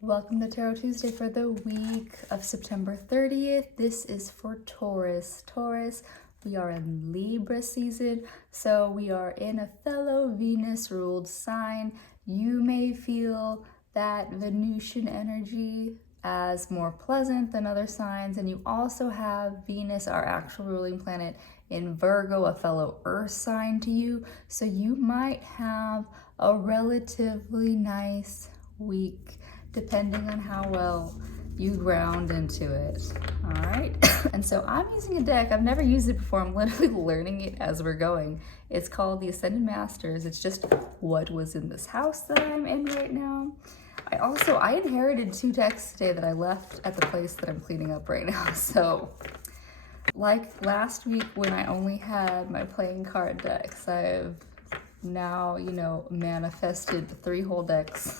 Welcome to Tarot Tuesday for the week of September 30th. This is for Taurus. Taurus, we are in Libra season, so we are in a fellow Venus-ruled sign. You may feel that Venusian energy as more pleasant than other signs, and you also have Venus, our actual ruling planet, in Virgo, a fellow earth sign to you, so you might have a relatively nice week depending on how well you ground into it. All right. And so I'm using a deck. I've never used it before. I'm literally learning it as we're going. It's called the Ascended Masters. It's just what was in this house that I'm in right now. I inherited 2 decks today that I left at the place that I'm cleaning up right now. So like last week when I only had my playing card decks, I've now, manifested 3 whole decks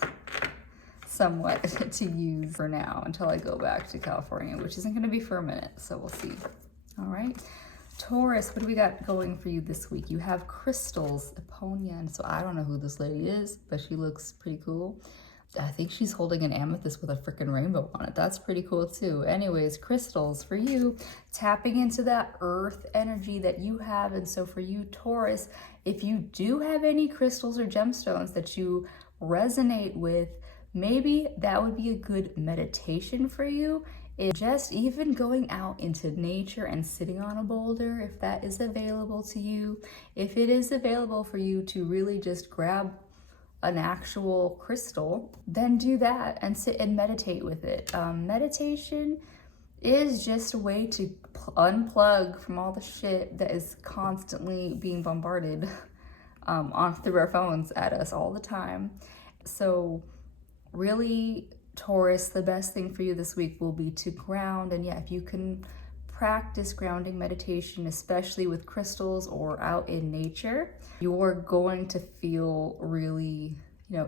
somewhat to use for now until I go back to California, which isn't going to be for a minute, so we'll see. All right, Taurus, what do we got going for you this week? You have crystals, Eponia, and so I don't know who this lady is, but she looks pretty cool. I think she's holding an amethyst with a freaking rainbow on it. That's pretty cool too. Anyways, crystals for you, tapping into that earth energy that you have. And so for you, Taurus, if you do have any crystals or gemstones that you resonate with, maybe that would be a good meditation for you. Just even going out into nature and sitting on a boulder, if that is available to you. If it is available for you to really just grab an actual crystal, then do that and sit and meditate with it. Meditation is just a way to unplug from all the shit that is constantly being bombarded on through our phones at us all the time. So really, Taurus, the best thing for you this week will be to ground. And yeah, if you can practice grounding meditation, especially with crystals or out in nature, you're going to feel really,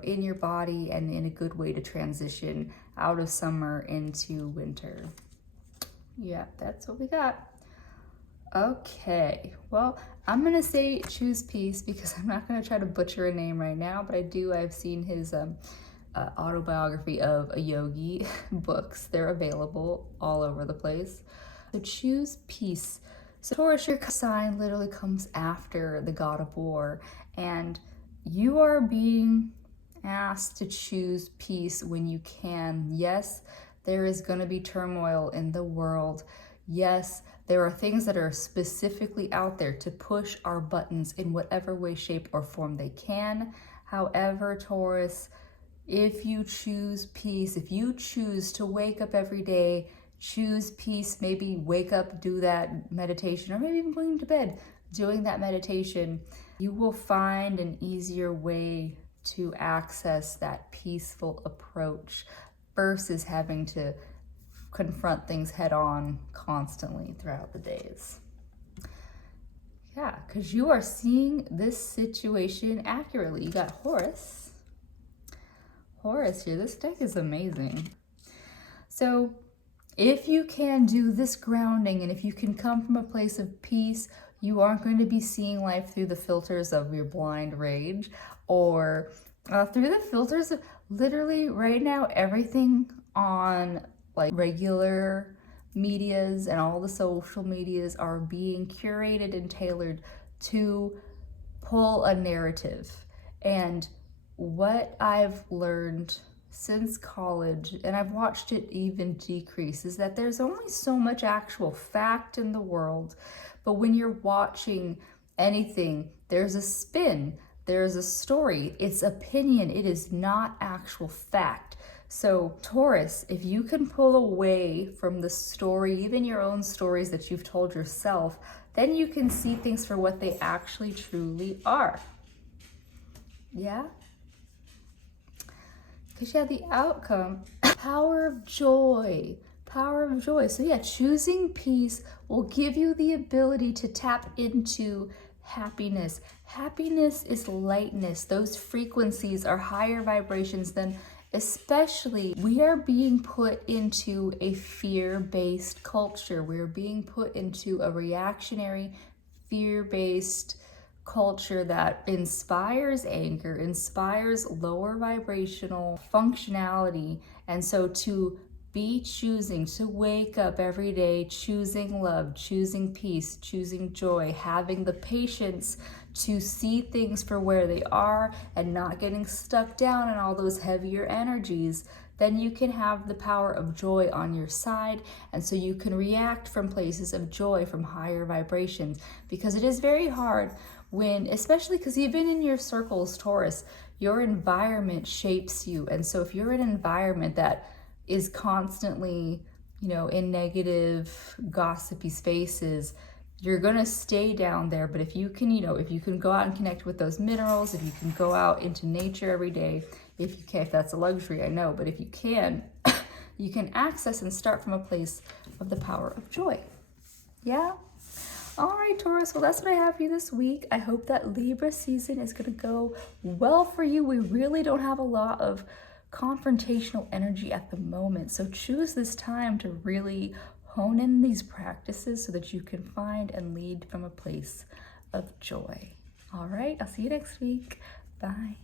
in your body and in a good way to transition out of summer into winter. Yeah, that's what we got. Okay, well, I'm gonna say choose peace because I'm not gonna try to butcher a name right now, but I've seen his autobiography of a yogi books. They're available all over the place. So choose peace. So Taurus, your sign literally comes after the god of war, and you are being asked to choose peace when you can. Yes, there is going to be turmoil in the world. Yes, there are things that are specifically out there to push our buttons in whatever way, shape, or form they can. However, Taurus, if you choose peace, if you choose to wake up every day, choose peace, maybe wake up, do that meditation, or maybe even going to bed, doing that meditation, you will find an easier way to access that peaceful approach versus having to confront things head on constantly throughout the days. Yeah, because you are seeing this situation accurately. You got Horus here. This deck is amazing. So if you can do this grounding and if you can come from a place of peace, you aren't going to be seeing life through the filters of your blind rage or through the filters of literally right now, everything on like regular medias and all the social medias are being curated and tailored to pull a narrative. And what I've learned since college, and I've watched it even decrease, is that there's only so much actual fact in the world. But when you're watching anything, there's a spin, there's a story, it's opinion, it is not actual fact. So Taurus, if you can pull away from the story, even your own stories that you've told yourself, then you can see things for what they actually truly are. Yeah? Because yeah, the outcome, power of joy. So yeah, choosing peace will give you the ability to tap into happiness. Happiness is lightness. Those frequencies are higher vibrations than, especially, we are being put into a fear-based culture. We're being put into a reactionary, fear-based culture that inspires anger, inspires lower vibrational functionality. And so to be choosing to wake up every day, choosing love, choosing peace, choosing joy, having the patience to see things for where they are and not getting stuck down in all those heavier energies, then you can have the power of joy on your side. And so you can react from places of joy, from higher vibrations, because it is very hard when, especially because even in your circles, Taurus, your environment shapes you. And so if you're in an environment that is constantly, in negative, gossipy spaces, you're gonna stay down there. But if you can, if you can go out and connect with those minerals, if you can go out into nature every day, if you can, if that's a luxury, I know, but if you can, you can access and start from a place of the power of joy. Yeah? All right, Taurus, well, that's what I have for you this week. I hope that Libra season is going to go well for you. We really don't have a lot of confrontational energy at the moment, so choose this time to really hone in these practices so that you can find and lead from a place of joy. All right, I'll see you next week. Bye.